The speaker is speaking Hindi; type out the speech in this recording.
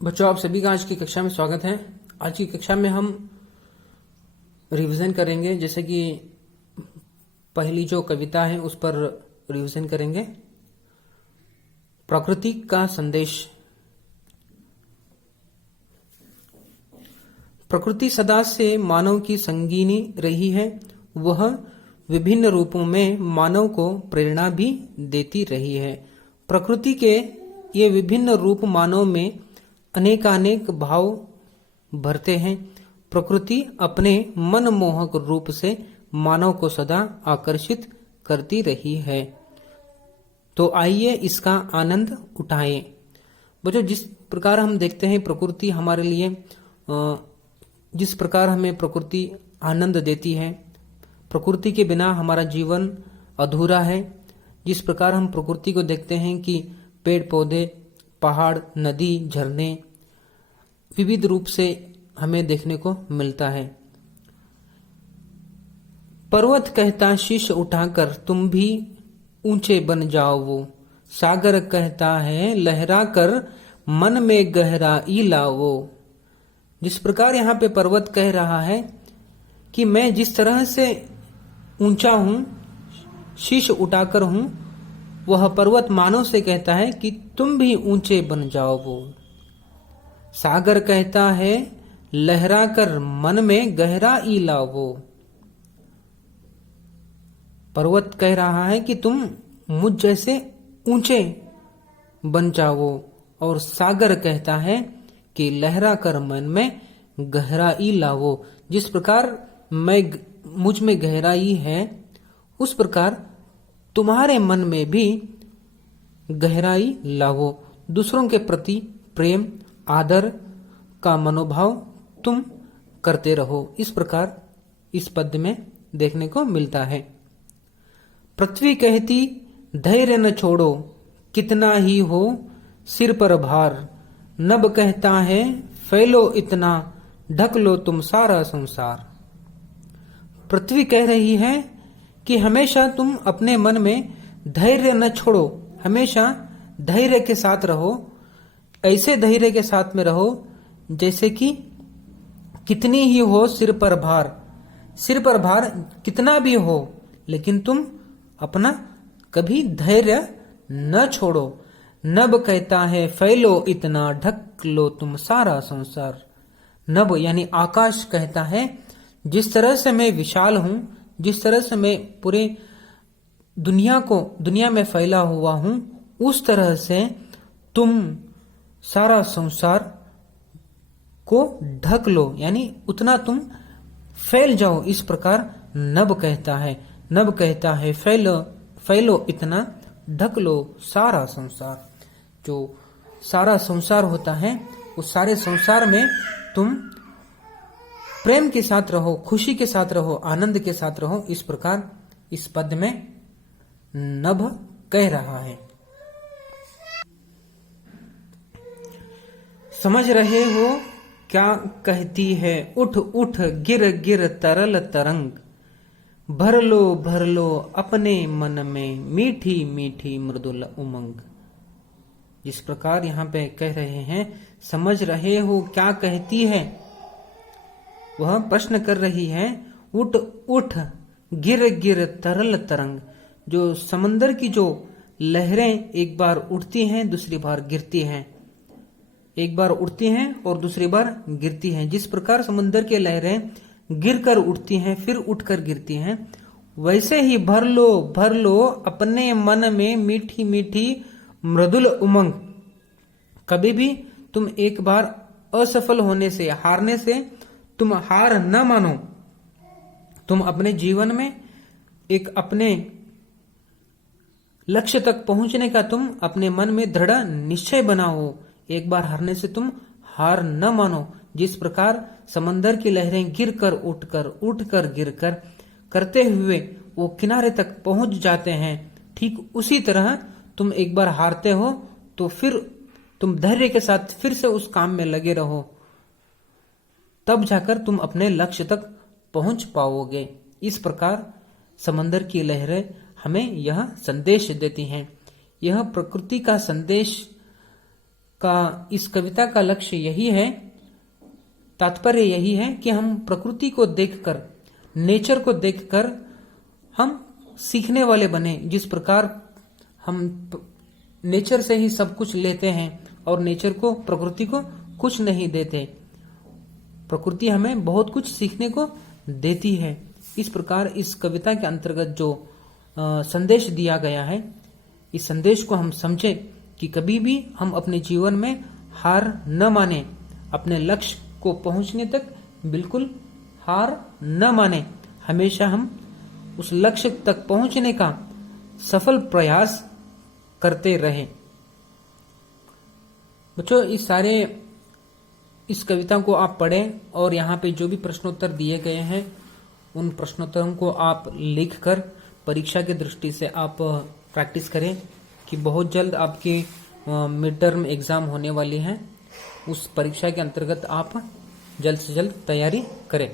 बच्चों, आप सभी का आज की कक्षा में स्वागत है। आज की कक्षा में हम रिवीजन करेंगे, जैसे कि पहली जो कविता है उस पर रिवीजन करेंगे। प्रकृति का संदेश। प्रकृति सदा से मानव की संगिनी रही है। वह विभिन्न रूपों में मानव को प्रेरणा भी देती रही है। प्रकृति के ये विभिन्न रूप मानव में अनेकानेक भाव भरते हैं। प्रकृति अपने मनमोहक रूप से मानव को सदा आकर्षित करती रही है। तो आइए इसका आनंद उठाएं। बच्चों, जिस प्रकार हम देखते हैं प्रकृति हमारे लिए, जिस प्रकार हमें प्रकृति आनंद देती है, प्रकृति के बिना हमारा जीवन अधूरा है। जिस प्रकार हम प्रकृति को देखते हैं कि पेड़ पौधे, पहाड़, नदी, झरने विविध रूप से हमें देखने को मिलता है। पर्वत कहता शीश उठाकर तुम भी ऊंचे बन जाओ वो। सागर कहता है लहरा कर मन में गहराई लाओ। जिस प्रकार यहाँ पे पर्वत कह रहा है कि मैं जिस तरह से ऊंचा हूं, शीश उठाकर हूं, वह पर्वत मानव से कहता है कि तुम भी ऊंचे बन जाओ वो। सागर कहता है लहरा कर मन में गहराई लाओ। पर्वत कह रहा है कि तुम मुझ जैसे ऊंचे बन जाओ, और सागर कहता है कि लहरा कर मन में गहराई लाओ। जिस प्रकार मुझ में गहराई है, उस प्रकार तुम्हारे मन में भी गहराई लाओ। दूसरों के प्रति प्रेम, आदर का मनोभाव तुम करते रहो। इस प्रकार इस पद्य में देखने को मिलता है। पृथ्वी कहती धैर्य न छोड़ो, कितना ही हो सिर पर भार। नभ कहता है फैलो इतना, ढक लो तुम सारा संसार। पृथ्वी कह रही है कि हमेशा तुम अपने मन में धैर्य न छोड़ो, हमेशा धैर्य के साथ रहो। ऐसे धैर्य के साथ में रहो जैसे कि कितनी ही हो सिर पर भार। सिर पर भार कितना भी हो, लेकिन तुम अपना कभी धैर्य न छोड़ो। नभ कहता है फैलो इतना, ढक लो तुम सारा संसार। नभ यानी आकाश कहता है जिस तरह से मैं विशाल हूं, जिस तरह से मैं पूरे दुनिया में फैला हुआ हूं, उस तरह से तुम सारा संसार को ढक लो, यानी उतना तुम फैल जाओ। इस प्रकार नभ कहता है। नभ कहता है फैलो इतना, ढक लो सारा संसार। जो सारा संसार होता है, उस सारे संसार में तुम प्रेम के साथ रहो, खुशी के साथ रहो, आनंद के साथ रहो। इस प्रकार इस पद में नभ कह रहा है। समझ रहे हो क्या कहती है, उठ उठ गिर गिर तरल तरंग। भर लो अपने मन में मीठी मीठी मृदुल उमंग। जिस प्रकार यहाँ पे कह रहे हैं, समझ रहे हो क्या कहती है, वह प्रश्न कर रही है। उठ उठ गिर गिर तरल तरंग। जो समंदर की जो लहरें एक बार उठती हैं, दूसरी बार गिरती हैं, एक बार उठती हैं और दूसरी बार गिरती हैं। जिस प्रकार समंदर की लहरें गिरकर उठती हैं, फिर उठकर गिरती हैं, वैसे ही भर लो अपने मन में मीठी मीठी मृदुल उमंग। कभी भी तुम एक बार असफल होने से, हारने से तुम हार न मानो। तुम अपने जीवन में एक अपने लक्ष्य तक पहुंचने का तुम अपने मन में दृढ़ निश्चय बनाओ। एक बार हारने से तुम हार न मानो। जिस प्रकार समंदर की लहरें गिरकर उठकर गिरकर करते हुए वो किनारे तक पहुंच जाते हैं, ठीक उसी तरह तुम एक बार हारते हो तो फिर तुम धैर्य के साथ फिर से उस काम में लगे रहो, तब जाकर तुम अपने लक्ष्य तक पहुंच पाओगे। इस प्रकार समंदर की लहरें हमें यह संदेश देती हैं। यह प्रकृति का संदेश का, इस कविता का लक्ष्य यही है, तात्पर्य यही है कि हम प्रकृति को देखकर, नेचर को देखकर हम सीखने वाले बने। जिस प्रकार हम नेचर से ही सब कुछ लेते हैं और नेचर को, प्रकृति को कुछ नहीं देते, प्रकृति हमें बहुत कुछ सीखने को देती है। इस प्रकार इस कविता के अंतर्गत जो संदेश दिया गया है, इस संदेश को हम समझे कि कभी भी हम अपने जीवन में हार न माने, अपने लक्ष्य को पहुंचने तक बिल्कुल हार न माने, हमेशा हम उस लक्ष्य तक पहुंचने का सफल प्रयास करते रहे। बच्चों, इस कविता को आप पढ़ें और यहाँ पे जो भी प्रश्नोत्तर दिए गए हैं उन प्रश्नोत्तरों को आप लिखकर परीक्षा की दृष्टि से आप प्रैक्टिस करें कि बहुत जल्द आपकी मिड टर्म एग्जाम होने वाली है। उस परीक्षा के अंतर्गत आप जल्द से जल्द तैयारी करें।